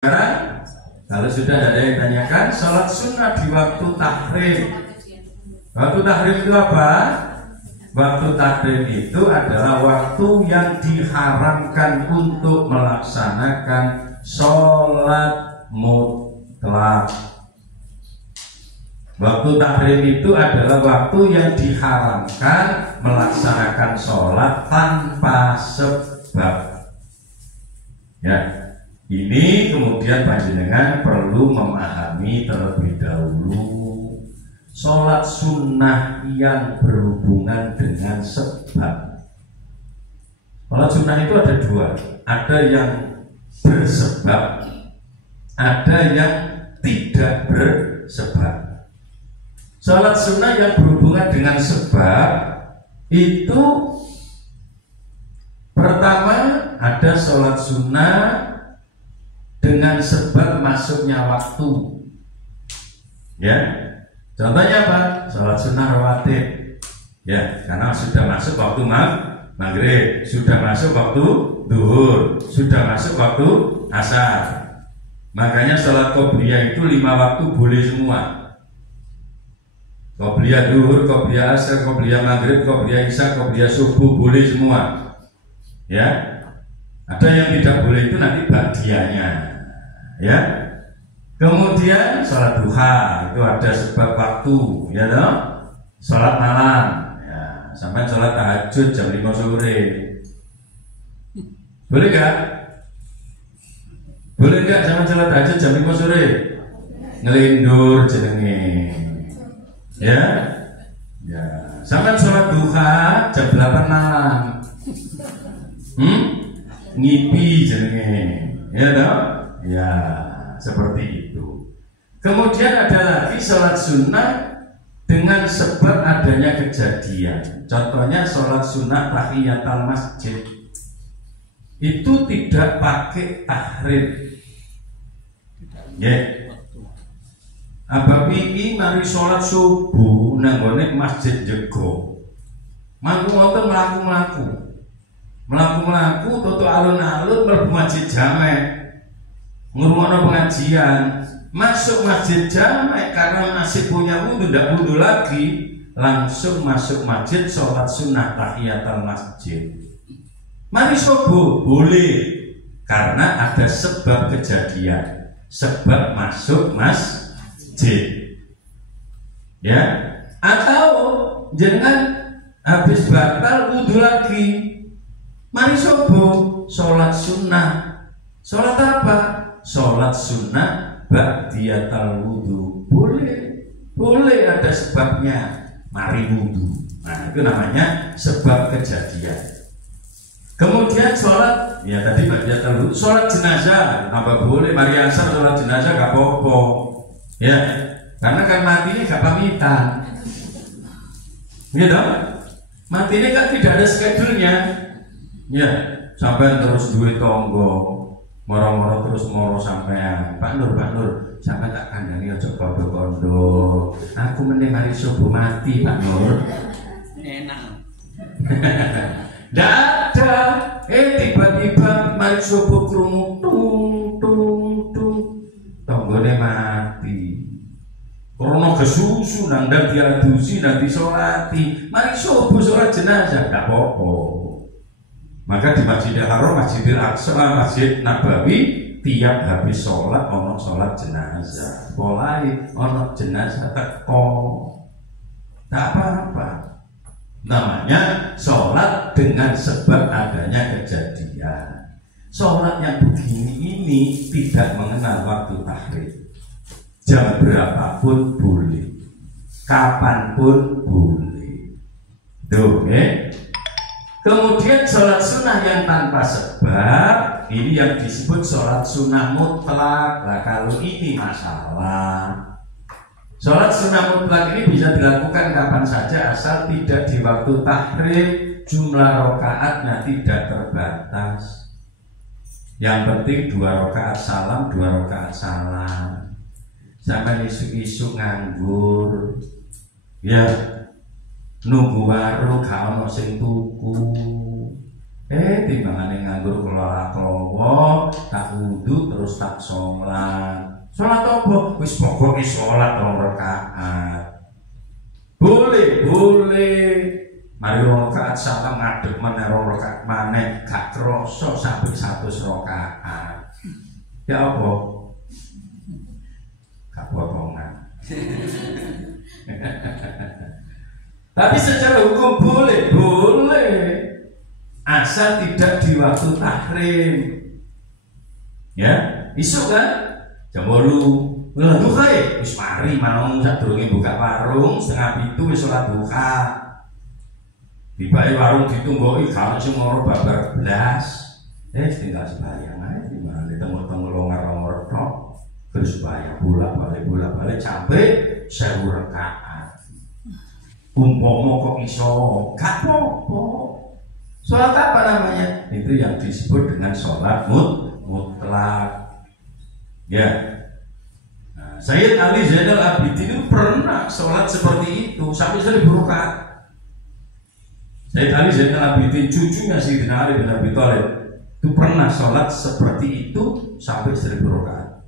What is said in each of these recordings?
Sekarang, kalau sudah ada yang tanyakan, sholat sunnah di waktu tahrim. Waktu tahrim itu apa? Waktu tahrim itu adalah waktu yang diharamkan untuk melaksanakan sholat mutlak. Waktu tahrim itu adalah waktu yang diharamkan melaksanakan sholat tanpa sebab. Ya. Ini kemudian panjenengan perlu memahami terlebih dahulu sholat sunnah yang berhubungan dengan sebab. Sholat sunnah itu ada dua, ada yang bersebab, ada yang tidak bersebab. Sholat sunnah yang berhubungan dengan sebab itu pertama ada sholat sunnah dengan sebab masuknya waktu, ya. Contohnya apa? Sholat sunnah rawatib, ya, karena sudah masuk waktu maghrib, sudah masuk waktu duhur, sudah masuk waktu asar. Makanya sholat qobliyah itu 5 waktu boleh semua. Qobliyah duhur, qobliyah asar, qobliyah maghrib, qobliyah isya, qobliyah subuh boleh semua, ya. Ada yang tidak boleh itu nanti badiahnya, ya. Kemudian sholat duha itu ada sebab waktu, ya toh. Sholat malam, ya, sampai sholat tahajud jam 5 sore, boleh gak? Boleh gak sampai sholat tahajud jam 5 sore? Ngelindur jenenge, ya. Ya, sampai sholat duha jam 8 malam. Ngipi jenenge, ya toh? Ya, seperti itu. Kemudian ada lagi sholat sunnah dengan sebab adanya kejadian. Contohnya sholat sunnah tahiyatul masjid itu tidak pakai tahrim, ya. Abang ini mari sholat subuh nanggone masjid Jego, mangku-mangku melaku toto alun-alun mlebu masjid jamek, ngurungokno pengajian, masuk masjid jamek karena masih punya wudhu, tidak wudhu lagi, langsung masuk masjid sholat sunnah tahiyatul masjid. Mari subuh boleh karena ada sebab kejadian, sebab masuk masjid, ya. Atau jangan habis batal wudhu lagi, mari subuh sholat sunnah. Sholat apa? Sholat sunnah ba'diyatal wudhu. Boleh ada sebabnya. Mari wudhu. Nah, itu namanya sebab kejadian. Kemudian sholat, ya tadi ba'diyatal wudhu. Sholat jenazah, tambah boleh. Mari asar sholat jenazah gak apa-apa, ya. Karena kan matinya gak pamitan, gitu. Matinya kan tidak ada schedule-nya, ya. Sampai terus duit tonggo, moro-moro terus moro sampean. Pak Nur, sampai tak kandani ojo kondo-kondo. Aku mending hari subuh mati, Pak Nur. Enak. Nggak ada. Tiba-tiba mari subuh krungu tung. Tonggone mati. Krono kesusu nandang diadusi nanti sholati. Mari subuh sholat jenazah, nggak apa-apa. Maka di Masjidil Haram, Masjidil Aqsa, Masjid Nabawi tiap habis sholat ono sholat jenazah. Mulai ono jenazah teko, tak apa-apa. Namanya sholat dengan sebab adanya kejadian. Sholat yang begini ini tidak mengenal waktu tahrim. Jam berapapun boleh, kapanpun boleh. Tuh, Kemudian sholat sunnah yang tanpa sebab ini yang disebut sholat sunnah mutlak. Nah, kalau ini masalah, sholat sunnah mutlak ini bisa dilakukan kapan saja asal tidak di waktu tahrim, jumlah rakaatnya tidak terbatas. Yang penting 2 rakaat salam, 2 rakaat salam. Sampai isu-isu nganggur, ya. Nunggu warung gak ono sing tuku, Timbangane nganggur klowo tak wudu terus tak sholat. Sholat apa? Wis pokoke sholat 2 rakaat. Boleh. Mari 2 rakaat salam ngadeg meneh 2 rakaat maneh gak krasa sampai 100 rakaat. Ya apa? Gak potongan. Tapi secara hukum boleh. Asal tidak di waktu tahrim. Ya, isu kan? Jam 8. Lah duha wis mari mau sadurunge buka warung 7:30 wis salat duha. Tibae warung ditunggoki gak sing moro babar blas. Tinggal sembahyang ae dimana temu-temu longar-longar tok. Terus sembahyang bolak-balik sampai 1000 rakaat. Umpama kok iso gak apa-apa. Sholat apa namanya? Itu yang disebut dengan sholat mutlak. Ya. Nah, Sayyid Ali Zainal Abidin itu pernah sholat seperti itu sampai 1000 rakaat. Sayyid Ali Zainal Abidin cucunya Sayyidina Ali bin Abi Thalib itu pernah sholat seperti itu sampai 1000 rakaat.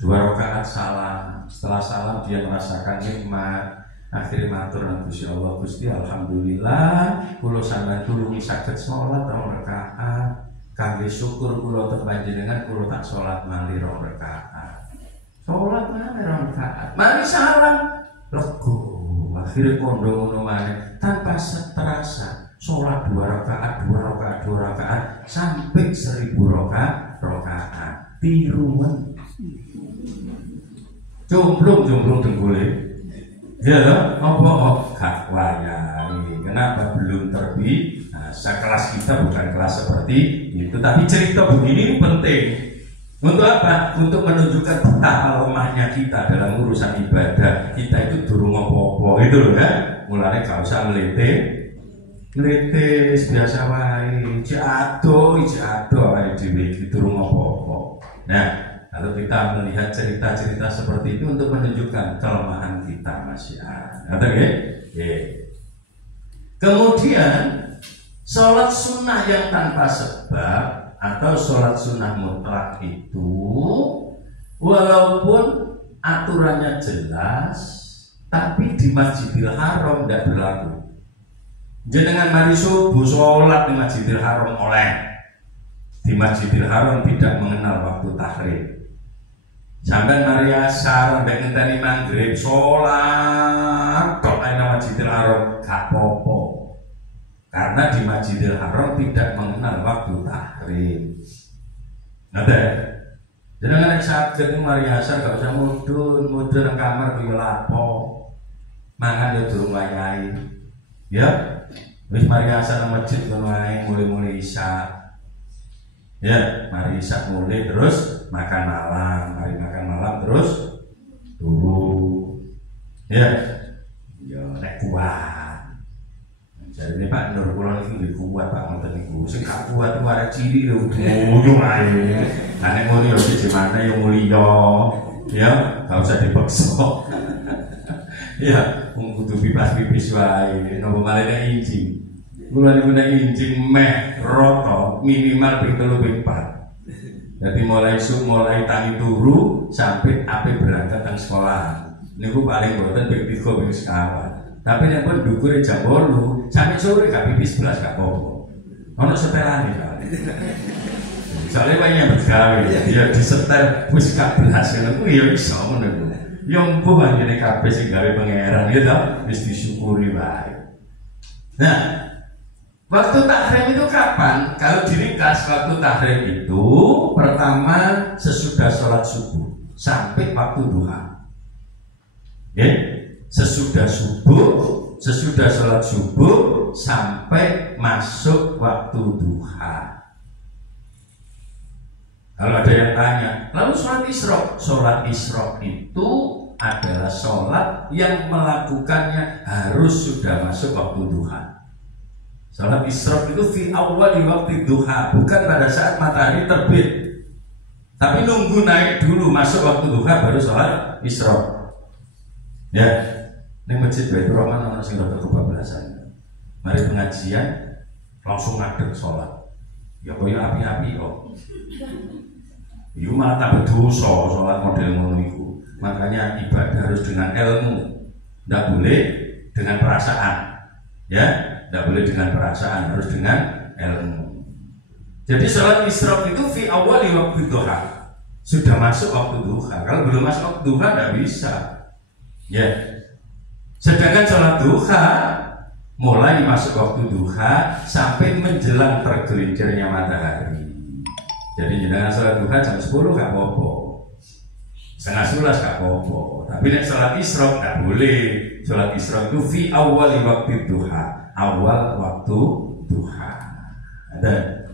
2 rakaat salam. Setelah salam dia merasakan nikmat. Akhirnya matur nang Gusti Allah, Gusti alhamdulillah kula sampeyan tulungi saged salat 2 rakaat. Kangge syukur kula teng panjenengan kula tak salat malih 2 rakaat. Salat malih 2 rakaat. Mari salam lego. Akhirnya kondo ngono maneh tanpa terasa salat 2 rakaat sampai 1000 rakaat. Tiruan. Jomblong dengkule. Ya loh, apa gak wayahe. Kenapa belum terbit? Nah, kelas kita bukan kelas seperti itu, tapi cerita begini penting. Untuk apa? Untuk menunjukkan betapa lemahnya kita dalam urusan ibadah. Kita itu durung apa-apa, itu loh kan? Mulanya gak usah melete biasa wae. Jatuh wae dhewe iki durung apa-apa. Nah, lalu kita melihat cerita-cerita seperti itu untuk menunjukkan kelemahan kita masih ada. Kemudian sholat sunnah yang tanpa sebab atau sholat sunnah mutlak itu walaupun aturannya jelas, tapi di Masjidil Haram tidak berlaku. Jenengan mari subuh sholat di Masjidil Haram oleh. Di Masjidil Haram tidak mengenal waktu tahrim. Sampai Maria Asar mbek ngenteni maghrib sholat kok nang Masjidil Haram gak apa-apa. Karena di Masjidil Haram tidak mengenal waktu tahrim. Ngerti? Jenengan saged Maria Asar gak usah mudun nang kamar kuwi lapo. Mangan yo durung wayahe. Ya. Wis Maria Asar nang masjid kono wae mulai isya. Ya, mari isya mulai terus makan malam, mari makan malam terus turu. Ya, nek kuat. Jadi ini Pak Nur kula niki nggih kuat Pak ngoten niku. Sing gak kuat ku arek cilik lho, ujung ae. Lah nek ngono yo siji mana yo mulya. Ya, gak usah dipaksa. Ya, wong kudu pipis wae, nopo malih nek injing. Mulai injing meh roto minimal ping 3 ping 4. Jadi mulai tangi turu sampai ape berangkat teng sekolah. Niku paling boten ping 3 ping 4. Tapi nek pun dukure jam 8 sampai sore gak pipis belas gak apa-apa. Ono setelane soalnya. Soalnya banyak bergawe ya disetel wis gak belas ngono ya iso ngono. Ya mbuh anjene kabeh sing gawe pangeran ya to wis disyukuri wae. Nah, waktu tahrim itu kapan? Kalau diringkas waktu tahrim itu pertama sesudah sholat subuh sampai waktu duha. Sesudah sholat subuh sampai masuk waktu duha. Kalau ada yang tanya, lalu sholat isyraq? Sholat isyraq itu adalah sholat yang melakukannya harus sudah masuk waktu duha. Salat isyraq itu fi awal waktu duha, bukan pada saat matahari terbit. Tapi nunggu naik dulu masuk waktu duha baru salat isyraq. Ya, ini masjid Baitur Rahman ana sing rada kebablasan. Mari pengajian langsung ngadeg salat. Ya kaya api-api kok. Iku malah tambah dosa sholat model ngono iku. Makanya ibadah harus dengan ilmu, tidak boleh dengan perasaan, ya, tidak boleh dengan perasaan, harus dengan ilmu. Jadi sholat isyraq itu fi awali waktu duha, sudah masuk waktu duha. Kalau belum masuk waktu duha tidak bisa, ya. Sedangkan sholat duha mulai masuk waktu duha sampai menjelang tergelincirnya matahari. Jadi jangan sholat duha jam 10 gak apa-apa, setengah 11 gak apa-apa. Tapi nek sholat isyraq gak boleh. Sholat isyraq itu fi awal waktu duha, awal waktu duha. Ada.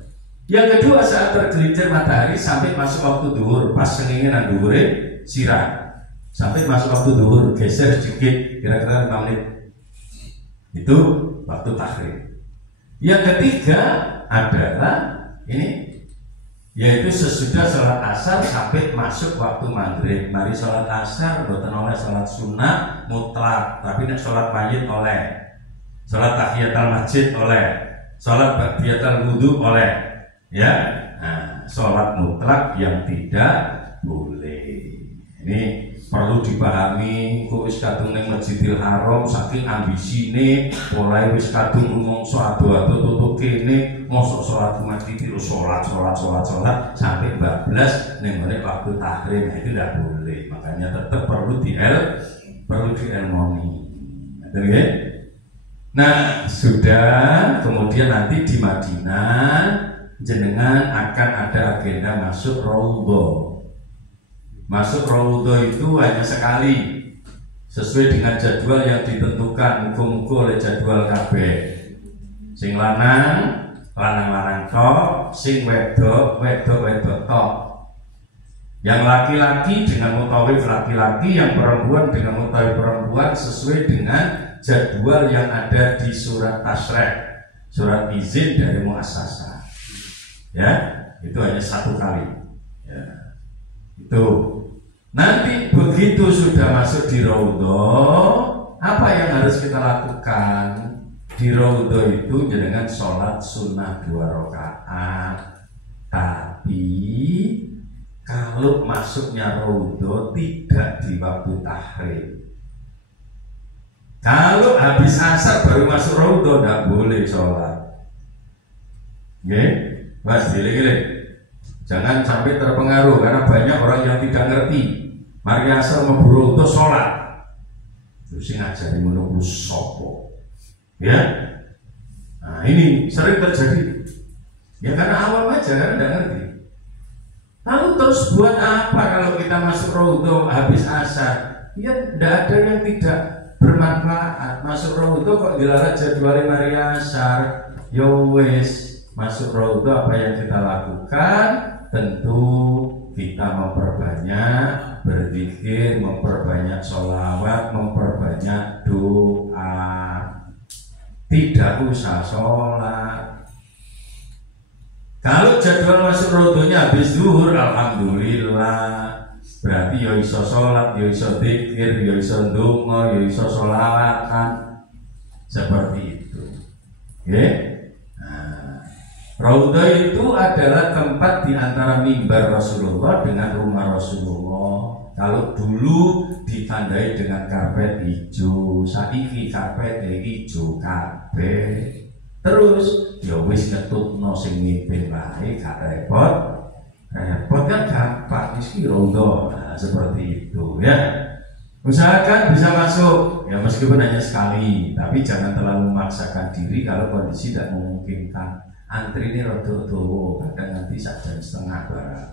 Yang kedua saat tergelincir matahari sampai masuk waktu duhur, pas sengingan duhure sirah, sampai masuk waktu duhur, geser sedikit kira-kira 5 menit. Itu waktu takhir. Yang ketiga adalah ini, yaitu sesudah sholat asar sampai masuk waktu maghrib. Mari sholat asar bukan oleh sholat sunnah mutlak, tapi nek sholat mayit oleh, sholat tahiyatul masjid oleh, sholat ba'diyatul wudu oleh, ya. Nah, sholat mutlak yang tidak boleh. Ini perlu dipahami. Kok wis kadung ning Masjidil Haram saking ambisine, mulai wis kadung rumangsa ado-ado tutuk kene, mosok salat mati terus salat sampai bablas ning ngene waktu tahrim, itu tidak boleh. Makanya tetap perlu dielmoni. Ngerti nggih? Nah, sudah kemudian nanti di Madinah jenengan akan ada agenda masuk raudhah. Masuk raudhah itu hanya sekali, sesuai dengan jadwal yang ditentukan. Muga-muga oleh jadwal kabeh. Sing lanang tok, sing wedok tok. Yang laki-laki dengan mutawif laki-laki, yang perempuan dengan mutawif perempuan, sesuai dengan jadwal yang ada di surat tasrih, surat izin dari muassasah. Ya, itu hanya satu kali. Ya, itu. Nanti begitu sudah masuk di raudhah, apa yang harus kita lakukan? Di raudhah itu dengan sholat sunnah 2 rakaat. Tapi kalau masuknya raudhah tidak di waktu tahrim. Kalau habis asar baru masuk raudhah tidak boleh sholat. Oke, mas gile-gile. Jangan sampai terpengaruh, karena banyak orang yang tidak ngerti. Mari asal memburu untuk sholat, terus ngajari menunggu sopo, ya. Nah ini sering terjadi, ya karena awam aja, karena tidak ngerti. Lalu terus buat apa kalau kita masuk raudhah habis asar? Ya tidak ada yang tidak bermanfaat. Masuk raudhah kok dilarang jadwal mari asar, ya wes. Masuk raudhah apa yang kita lakukan? Tentu kita memperbanyak berzikir, memperbanyak sholawat, memperbanyak doa. Tidak usah sholat. Kalau jadwal masuk raudhahnya habis zuhur, alhamdulillah, berarti ya iso sholat, ya iso zikir, ya iso ndonga, ya iso sholawatan. Seperti itu. Oke? Raudhah itu adalah tempat di antara mimbar Rasulullah dengan rumah Rasulullah. Kalau dulu ditandai dengan karpet hijau, saiki karpet hijau kabeh. Terus ya wis ngetutno sing mimpin wae, gak repot. Repot kan gampang iki raudhah. Nah, seperti itu ya. Usahakan bisa masuk ya meskipun hanya sekali, tapi jangan terlalu memaksakan diri kalau kondisi tidak memungkinkan. Antri ini rodo-rodo, kadang nanti 1 jam setengah barang.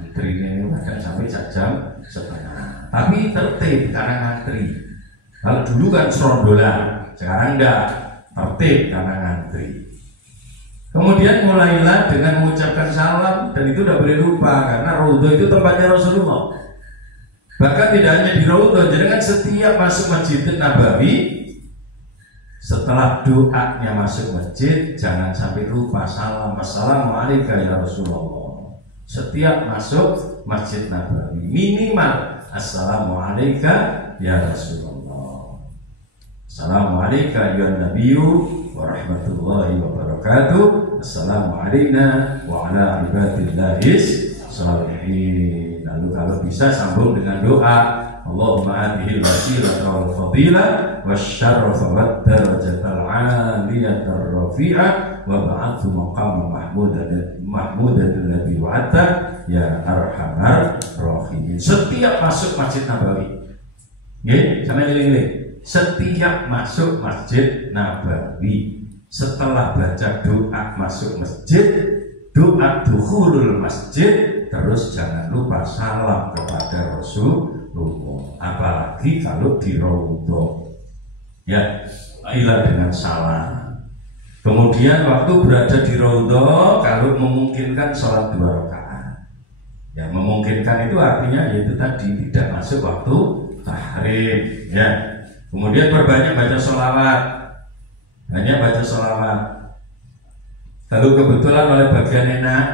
Antri ini kadang sampai 1 jam setengah. Tapi tertib karena ngantri. Kalau dulu kan serondolan, sekarang enggak, tertib karena ngantri. Kemudian mulailah dengan mengucapkan salam, dan itu tidak boleh lupa karena raudhah itu tempatnya Rasulullah. Bahkan tidak hanya di raudhah, jadi kan setiap masuk Masjidil Nabawi, setelah doanya masuk masjid, jangan sampai lupa salam. Assalamualaikum ya Rasulullah. Setiap masuk Masjid Nabawi minimal Assalamualaikum ya Rasulullah. Assalamualaikum ya Nabiyyu wa rahmatullahi wa barakatuh. assalamu alayna wa ala ibadillahis sholihin. Lalu kalau bisa sambung dengan doa, Allahumma atihil wasilata wal fadilah wasyarrafa wad darajatal aliyatar rafi'ah wa ba'athu maqama mahmudan alladhi wa'ata ya arhamar rahimin. Setiap masuk Masjid Nabawi, nggih, sampeyan eling-eling. Setiap masuk Masjid Nabawi, setelah baca doa masuk masjid, doa dukhulul masjid, terus jangan lupa salam kepada Rasulullah. Apalagi kalau di raudhah, ya, ilah dengan salam. Kemudian waktu berada di raudhah, kalau memungkinkan sholat 2 rakaat. Ya, memungkinkan itu artinya yaitu tadi tidak masuk waktu tahrim. Ya. Kemudian perbanyak baca sholawat, banyak baca sholawat. Kalau kebetulan oleh bagian enak,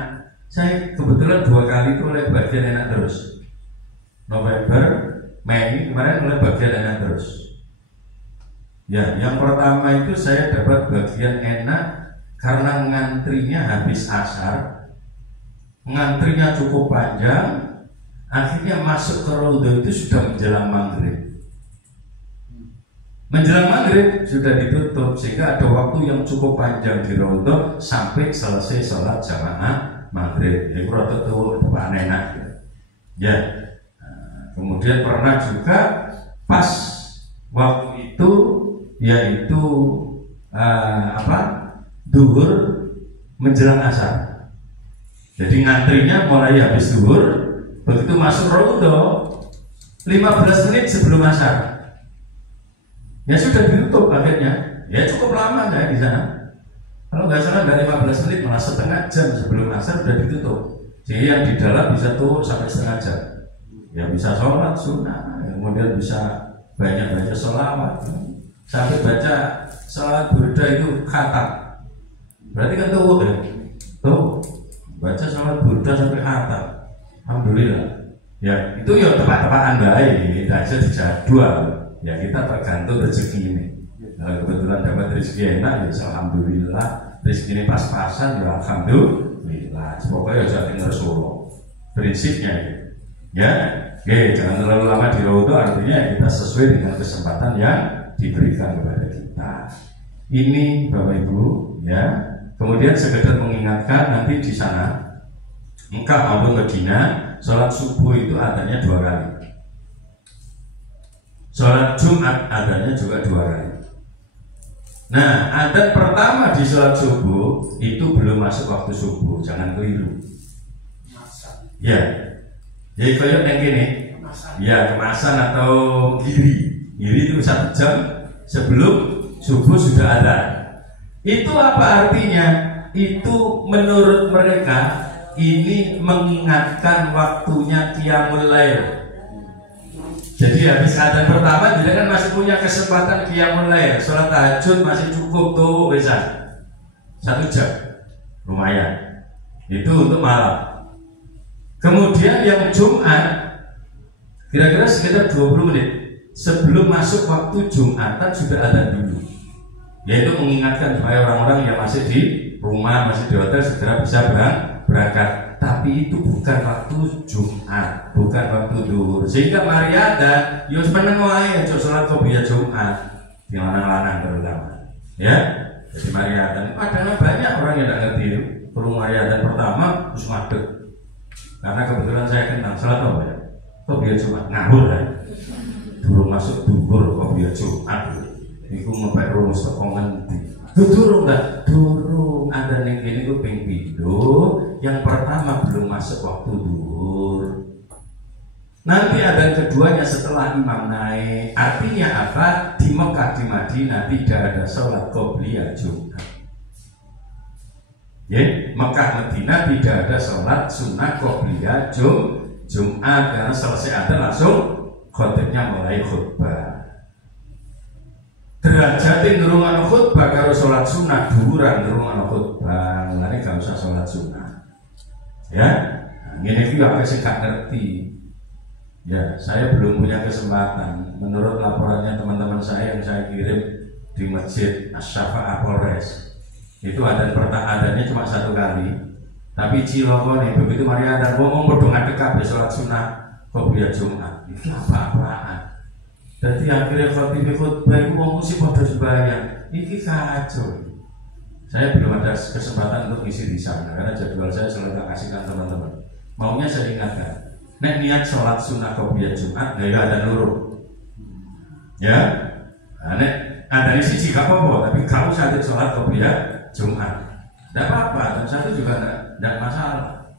saya kebetulan 2 kali itu oleh bagian enak terus. November, Mei kemarin oleh bagian enak terus. Ya, yang pertama itu saya dapat bagian enak karena ngantrinya habis asar, ngantrinya cukup panjang, akhirnya masuk ke raudhah itu sudah menjelang maghrib. Menjelang maghrib sudah ditutup, sehingga ada waktu yang cukup panjang di raudhah sampai selesai sholat jamaah maghrib. Itu rada tuh depan enak. Ya. Kemudian pernah juga pas waktu itu yaitu duhur menjelang asar. Jadi ngantrinya mulai habis duhur, begitu masuk raudhah 15 menit sebelum asar. Ya sudah ditutup akhirnya. Ya cukup lama saya di sana. Kalau nggak salah dari 15 menit malah setengah jam sebelum asar sudah ditutup. Jadi yang di dalam bisa turun sampai setengah jam. Ya bisa sholat sunnah, kemudian bisa banyak baca sholawat, sampai baca sholat burda itu khatam. Berarti kan tuh baca sholat burda sampai khatam. Alhamdulillah. Ya itu ya tepat-tepatan baik, tidak bisa dijadwal. Ya kita tergantung rezeki ini. Kalau kebetulan dapat rezeki enak, ya alhamdulillah. Rezeki ini pas-pasan, ya alhamdulillah. Pokoknya jangan tinggal Solo. Prinsipnya itu. Ya, jangan terlalu lama di raudhah, artinya kita sesuai dengan kesempatan yang diberikan kepada kita. Ini Bapak Ibu, ya. Kemudian sekedar mengingatkan nanti di sana Mekah maupun Madinah, sholat subuh itu adanya 2 kali. Sholat Jumat adanya juga 2 kali. Nah, adat pertama di sholat subuh itu belum masuk waktu subuh, jangan keliru. Ya. Jadi kayak yang gini, ya kemasan atau giri itu 1 jam sebelum subuh sudah ada. Itu apa artinya? Itu menurut mereka ini mengingatkan waktunya qiyamul lail. Jadi habis adzan pertama dia kan masih punya kesempatan qiyamul lail, sholat tahajud masih cukup tuh bisa 1 jam, lumayan. Itu untuk malam. Kemudian yang Jumat kira-kira sekitar 20 menit sebelum masuk waktu Jumatan sudah adzan dulu. Yaitu mengingatkan supaya orang-orang yang masih di rumah, masih di hotel segera bisa berangkat. Tapi itu bukan waktu Jumat, bukan waktu duhur. Sehingga mari adzan, yo seneng wae aja salat qobliyah Jumat. Yang lanang-lanang terutama. Ya. Jadi mari adzan, padahal banyak orang yang tidak ngerti itu. Kurung mari adzan pertama terus ngadeg. Karena kebetulan saya kenal salat apa ya? Qobliyah Jumat ngawur kan. Durung masuk duhur qobliyah Jumat. Iku ngepek rumus teko ngendi? Durung dah, durung ada ning kene ku ping 7. Yang pertama belum masuk waktu duhur. Nanti ada keduanya setelah imam naik. Artinya apa? Di Mekah, di Madinah tidak ada sholat qobliyah Jumat. Ya, Mekah Madinah tidak ada sholat sunnah qobliyah Jumat karena selesai ada langsung khotibnya mulai khutbah. Derajat ngrungokno khutbah karo sholat sunnah dhuwuran ngrungokno khutbah, mulane gak usah sholat sunnah. Ya, ngene iki aku sing gak ngerti. Ya, saya belum punya kesempatan. Menurut laporannya teman-teman saya yang saya kirim di Masjid Asy-Syafa'ah Polres, Itu adannya cuma 1 kali. Tapi ciloko nih begitu mari adan ngomong padha ngadeg kabeh salat sunah qobliyah Jumat. Iki apa-apaan. Jadi akhirnya khotbah itu ngomong sih pada sembahyang. Ini kacau. Saya belum ada kesempatan untuk isi di sana karena jadwal saya selalu tak kasihkan teman-teman. Maunya saya ingatkan. Nek niat sholat sunnah qobliyah Jumat, nggak ada nurut. Ya, nek ada isi jika apa-apa, tapi kalau satu sholat qobliyah Jumat, tidak apa-apa. Dan satu juga tidak masalah.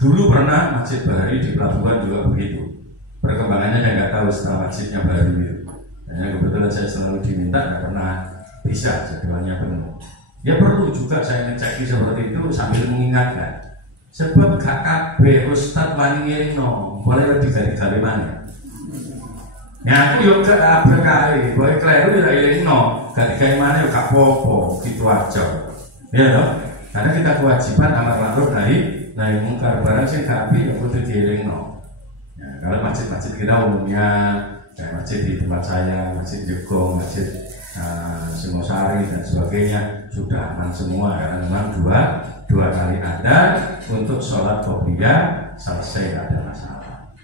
Dulu pernah Masjid Bahari di Pelabuhan juga begitu. Perkembangannya saya nggak tahu setelah masjidnya baru itu. Kebetulan saya selalu diminta, nggak pernah bisa jadwalnya penuh. Ya perlu juga saya ngecek seperti itu sambil mengingatkan. Sebab gak kabeh ustad wani ngiringno, boleh digali-gali mana. Ya aku yuk ke ABKI, boleh kleru ya ngiringno, gali-gali mana yuk gak apa-apa, gitu aja. Ya toh? Karena kita kewajiban amar ma'ruf nahi mungkar, barang sing gak apik ya kudu diiringno. Ya, kalau masjid-masjid kita umumnya kayak masjid di tempat saya, masjid Jogong, masjid Singosari dan sebagainya sudah aman semua karena memang dua kali ada untuk sholat qobliyah selesai ada masalah.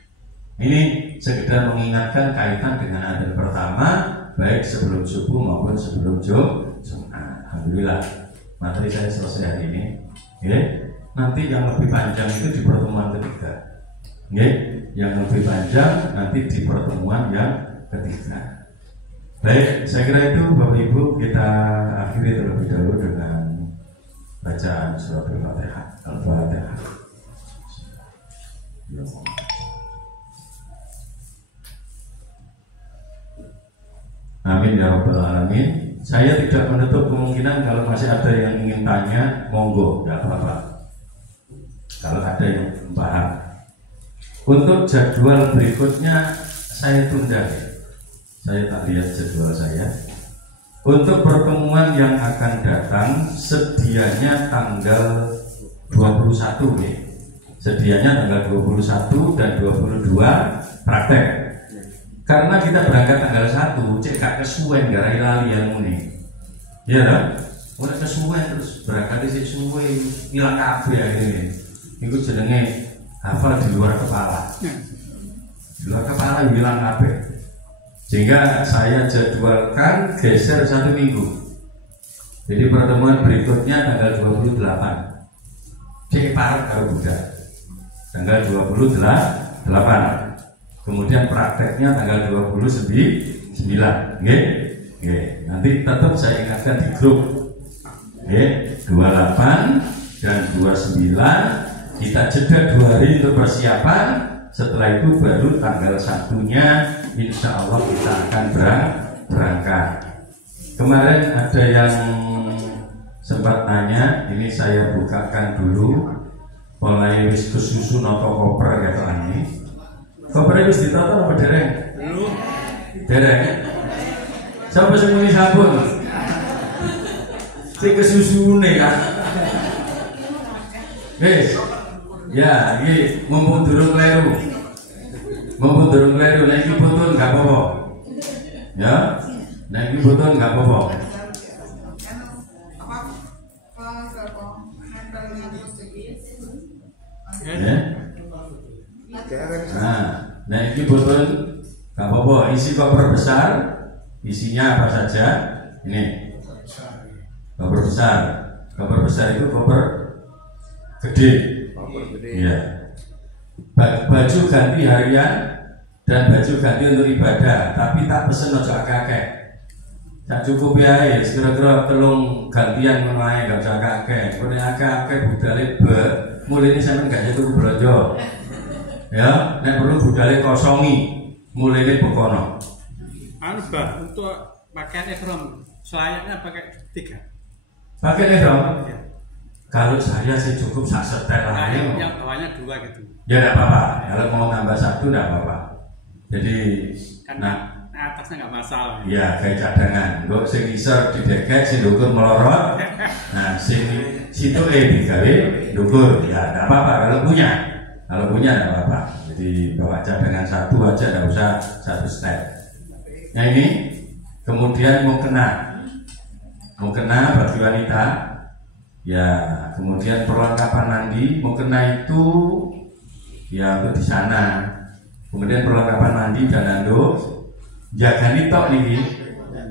Ini sekedar mengingatkan kaitan dengan adzan pertama baik sebelum subuh maupun sebelum Jumat. Alhamdulillah materi saya selesai hari ini. Nanti yang lebih panjang itu di pertemuan ketiga. Yang lebih panjang nanti di pertemuan yang ketiga. Baik, saya kira itu Bapak Ibu kita akhiri terlebih dahulu dengan bacaan surat Al-Fatihah. Al-Fatihah. Amin ya rabbal alamin. Saya tidak menutup kemungkinan kalau masih ada yang ingin tanya, monggo, tidak apa-apa. Kalau ada yang paham. Untuk jadwal berikutnya saya tunda. Saya tak lihat jadwal saya. Untuk pertemuan yang akan datang sedianya tanggal 21 ya. Sedianya tanggal 21 dan 22 praktek. Karena kita berangkat tanggal 1, cek gak kesuwen gara lali yang ini. Iya kan? Ora kesuwen terus berangkat di suwe ilang kabeh akhirnya. Iku jenenge hafal di luar kepala. Di luar kepala hilang kabeh. Sehingga saya jadwalkan geser 1 minggu. Jadi pertemuan berikutnya tanggal 28. Cek parek karo budak. Tanggal 28. Kemudian prakteknya tanggal 29. Nggih. Nanti tetap saya ingatkan di grup. 28 dan 29 kita jeda 2 hari untuk persiapan. Setelah itu baru tanggal 1-nya insya Allah kita akan berangkat. Kemarin ada yang sempat nanya, ini saya bukakan dulu. Mulai wis kesusu noto koper kata ini. Koper wis ditoto apa dereng? Belum. Dereng. Siapa sing muni sampun? Sing kesusune kan. Wis. Ya, ini mumpung durung kleru. Nah ini butun gak apa-apa. Ya, nah ini butun gak apa-apa. Nah ini butun gak apa-apa. Isi koper besar, isinya apa saja? Ini koper besar. Koper besar itu koper gede. Iya. Baju ganti harian dan baju ganti untuk ibadah, tapi tak pesen ojo akeh-akeh. Tak cukup ya, kira-kira telung gantian mulai gak usah akeh-akeh. Kalau akeh-akeh budale mulai ini sampean gak tuku belanja. Ya, nek perlu budale kosongi, mulai ini bekono. Bah, untuk pakaian ihram selayaknya pakai 3. Pakai ihram? Ya. Kalau saya sih cukup sak setel lah. Yang bawahnya 2 gitu. Ya tidak apa-apa. Kalau mau nambah 1 tidak apa-apa. Jadi kan atasnya nggak masalah. Ya kayak cadangan. Gue sing isor didekek, sing dukur melorot. Nah sing situ digawe dukur. Ya tidak apa-apa kalau punya. Kalau punya tidak apa-apa. Jadi bawa cadangan 1 aja, tidak usah 1 step. Nah ini kemudian mau kena mukena bagi wanita. Ya, kemudian perlengkapan mandi, mukena itu ya untuk di sana. Kemudian perlengkapan mandi dan handuk. Jagani tok ini.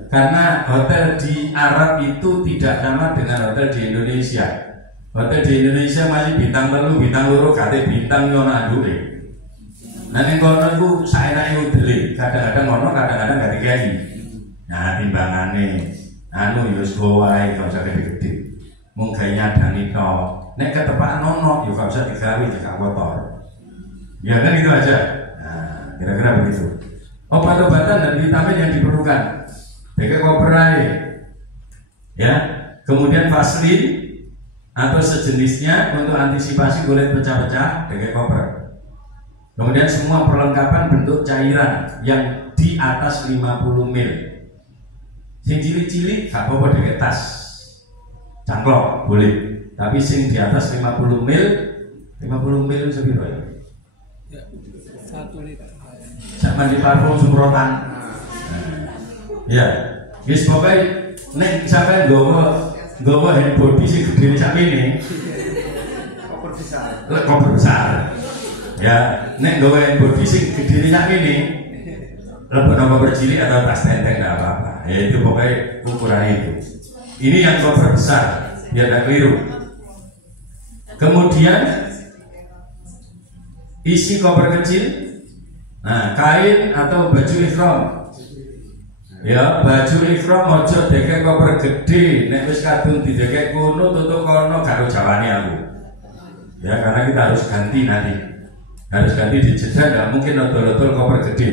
Karena hotel di Arab itu tidak sama dengan hotel di Indonesia. Hotel di Indonesia masih bintang telu, bintang loro, kate bintang yo nak nduwe. Nah ning kono iku saenake udele, kadang-kadang ngono, kadang-kadang gak digawe. Nah, timbangane anu yo wis wae gak usah gede-gede. Mung gawe nyadani tok. Nek ketepakan ono yo gak usah digawe gak kotor. Ya kan itu aja. Nah, kira-kira begitu. Obat-obatan dan vitamin yang diperlukan. Pakai koperai. Ya. Kemudian vaselin atau sejenisnya untuk antisipasi kulit pecah-pecah, pakai koper. Kemudian semua perlengkapan bentuk cairan yang di atas 50 ml. Sing cilik-cilik gak apa-apa pakai tas. Cangklok boleh. Tapi sing di atas 50 ml, 50 ml itu sepiro ya? Ya, 1 liter. Sama di parfum semprotan. Ya, wis pokoke nek sampean nggawa hand body sing gedene sak ini. Koper besar. Ya, nek nggawa hand body sing gedene sak ini. Lebokno koper cilik atau tas tenteng enggak apa-apa. Ya itu pokoknya ukurannya itu. Ini yang koper besar, biar tidak keliru. Kemudian isi koper kecil. Nah, kain atau baju ihram. Ya, baju ihram ojo dekek koper gede, nek wis kadung didekek kono tutuk kono karo jawane aku. Ya, karena kita harus ganti nanti. Harus ganti di jeda, enggak mungkin odol-odol koper gede.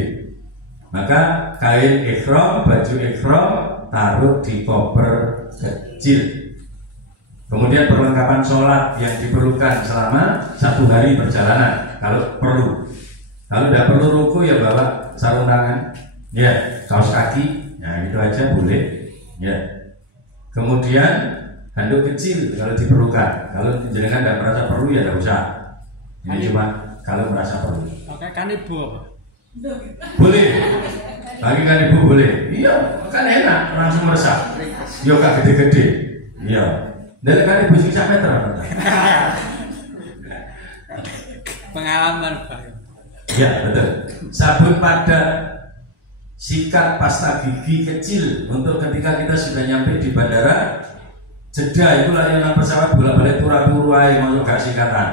Maka kain ihram, baju ihram taruh di koper kecil. Kemudian perlengkapan sholat yang diperlukan selama 1 hari perjalanan kalau perlu. Kalau tidak perlu ruku ya bawa sarung tangan, ya kaos kaki, nah itu aja boleh, ya. Kemudian handuk kecil kalau diperlukan. Kalau jenengan tidak merasa perlu ya tidak usah. Ini cuma kalau merasa perlu. Oke, kanibu apa? Boleh. Bagi kanibu boleh. Iya, kan enak langsung meresap. Yo gak gede-gede. Iya. Dari kanibu sisa meter apa? Pengalaman Pak. Ya betul. Sabun padat, sikat pasta gigi kecil untuk ketika kita sudah nyampe di bandara. Jeda itu layanan pesawat bolak-balik turu-turu ae masuk gak sikatan.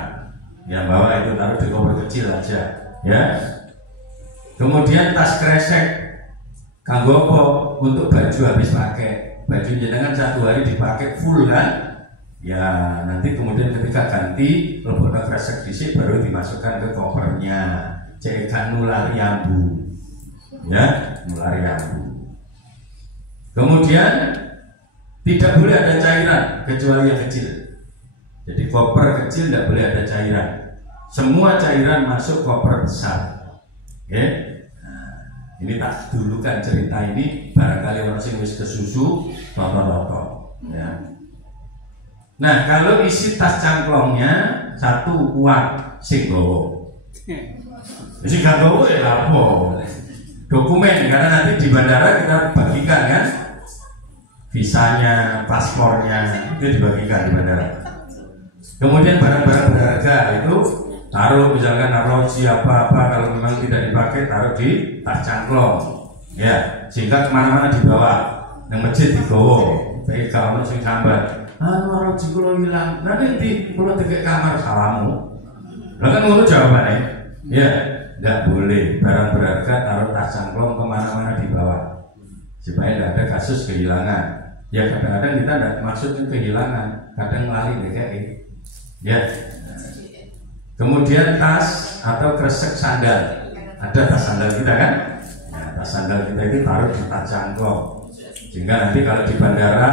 Ya bawa itu taruh di koper kecil aja. Ya. Kemudian tas kresek, kanggo apa? Untuk baju habis pakai. Baju jenengan 1 hari dipakai full kan? Ya nanti kemudian ketika ganti lebokno kresek dhisik baru dimasukkan ke kopernya. Cekan nulari ambu, ya nulari ambu. Kemudian tidak boleh ada cairan kecuali yang kecil. Jadi koper kecil tidak boleh ada cairan. Semua cairan masuk koper besar. Oke? Nah, ini tak dulukan cerita ini barangkali orang sing wis kesusu toto-toto. Ya. Nah kalau isi tas cangklongnya 1 uang sing gowo. Jadi gak tahu ya apa dokumen karena nanti di bandara kita bagikan kan visanya, paspornya itu dibagikan di bandara. Kemudian barang-barang berharga itu taruh misalkan arloji apa-apa kalau memang tidak dipakai taruh di tas cangklong ya sehingga kemana-mana dibawa yang masjid digowo baik kalau sing sambat arloji kalau hilang nanti di pulau tegak kamar salamu lah kan ngono jawabannya ya. Tidak boleh barang berharga taruh tas cangklong kemana-mana dibawa supaya tidak ada kasus kehilangan. Ya kadang-kadang kita tidak maksudnya kehilangan, kadang lari DKI. Ya. Kemudian tas atau kresek sandal. Ada tas sandal kita kan? Nah, tas sandal kita itu taruh di tas cangklong. Sehingga nanti kalau di bandara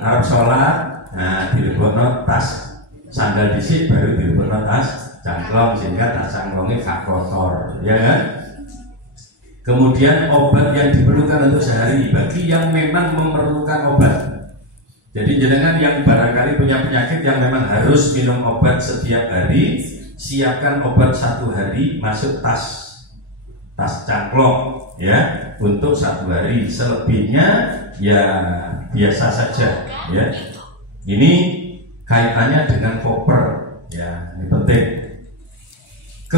Arab sholat, nah dilebokno tas sandal disik baru dilebokno tas cangklong sehingga tas cangklongnya gak kotor, ya kan? Kemudian obat yang diperlukan untuk sehari bagi yang memang memerlukan obat. Jadi jenengan yang barangkali punya penyakit yang memang harus minum obat setiap hari, siapkan obat 1 hari masuk tas. tas cangklong ya untuk 1 hari. Selebihnya ya biasa saja ya. Ini kaitannya dengan koper ya, ini penting.